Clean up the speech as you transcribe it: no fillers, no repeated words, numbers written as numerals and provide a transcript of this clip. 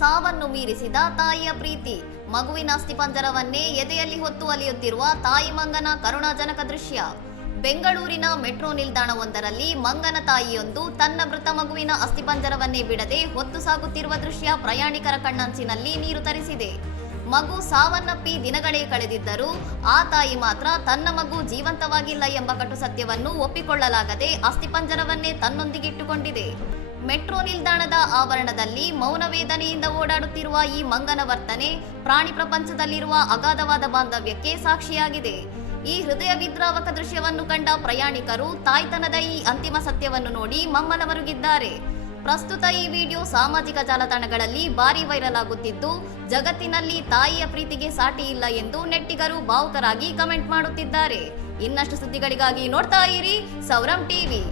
ಸಾವನ್ನು ಮೀರಿಸಿದ ತಾಯಿಯ ಪ್ರೀತಿ. ಮಗುವಿನ ಅಸ್ಥಿಪಂಜರವನ್ನೇ ಎದೆಯಲ್ಲಿ ಹೊತ್ತು ಅಲಿಯುತ್ತಿರುವ ತಾಯಿ ಮಂಗನ ಕರುಣಾಜನಕ ದೃಶ್ಯ. ಬೆಂಗಳೂರಿನ ಮೆಟ್ರೋ ನಿಲ್ದಾಣವೊಂದರಲ್ಲಿ ಮಂಗನ ತಾಯಿಯೊಂದು ತನ್ನ ಮೃತ ಮಗುವಿನ ಅಸ್ಥಿಪಂಜರವನ್ನೇ ಬಿಡದೆ ಹೊತ್ತು ಸಾಗುತ್ತಿರುವ ದೃಶ್ಯ ಪ್ರಯಾಣಿಕರ ಕಣ್ಣಂಚಿನಲ್ಲಿ ನೀರು ತರಿಸಿದೆ. ಮಗು ಸಾವನ್ನಪ್ಪಿ ದಿನಗಳೇ ಕಳೆದಿದ್ದರೂ ಆ ತಾಯಿ ಮಾತ್ರ ತನ್ನ ಮಗು ಜೀವಂತವಾಗಿಲ್ಲ ಎಂಬ ಕಟು ಸತ್ಯವನ್ನು ಒಪ್ಪಿಕೊಳ್ಳಲಾಗದೆ ಅಸ್ಥಿಪಂಜರವನ್ನೇ ತನ್ನೊಂದಿಗಿಟ್ಟುಕೊಂಡಿದೆ. ಮೆಟ್ರೋ ನಿಲ್ದಾಣದ ಆವರಣದಲ್ಲಿ ಮೌನ ವೇದನೆಯಿಂದ ಓಡಾಡುತ್ತಿರುವ ಈ ಮಂಗನ ವರ್ತನೆ ಪ್ರಾಣಿ ಪ್ರಪಂಚದಲ್ಲಿರುವ ಅಗಾಧವಾದ ಬಾಂಧವ್ಯಕ್ಕೆ ಸಾಕ್ಷಿಯಾಗಿದೆ. ಈ ಹೃದಯ ವಿದ್ರಾವಕ ದೃಶ್ಯವನ್ನು ಕಂಡ ಪ್ರಯಾಣಿಕರು ತಾಯ್ತನದ ಈ ಅಂತಿಮ ಸತ್ಯವನ್ನು ನೋಡಿ ಮಮ್ಮಲಮರುಗಿದ್ದಾರೆ. ಪ್ರಸ್ತುತ ಈ ವಿಡಿಯೋ ಸಾಮಾಜಿಕ ಜಾಲತಾಣಗಳಲ್ಲಿ ಭಾರಿ ವೈರಲ್ ಆಗುತ್ತಿದ್ದು, ಜಗತ್ತಿನಲ್ಲಿ ತಾಯಿಯ ಪ್ರೀತಿಗೆ ಸಾಟಿ ಇಲ್ಲ ಎಂದು ನೆಟ್ಟಿಗರು ಭಾವುಕರಾಗಿ ಕಮೆಂಟ್ ಮಾಡುತ್ತಿದ್ದಾರೆ. ಇನ್ನಷ್ಟು ಸುದ್ದಿಗಳಿಗಾಗಿ ನೋಡ್ತಾ ಇರಿ ಸೌರಂ ಟಿವಿ.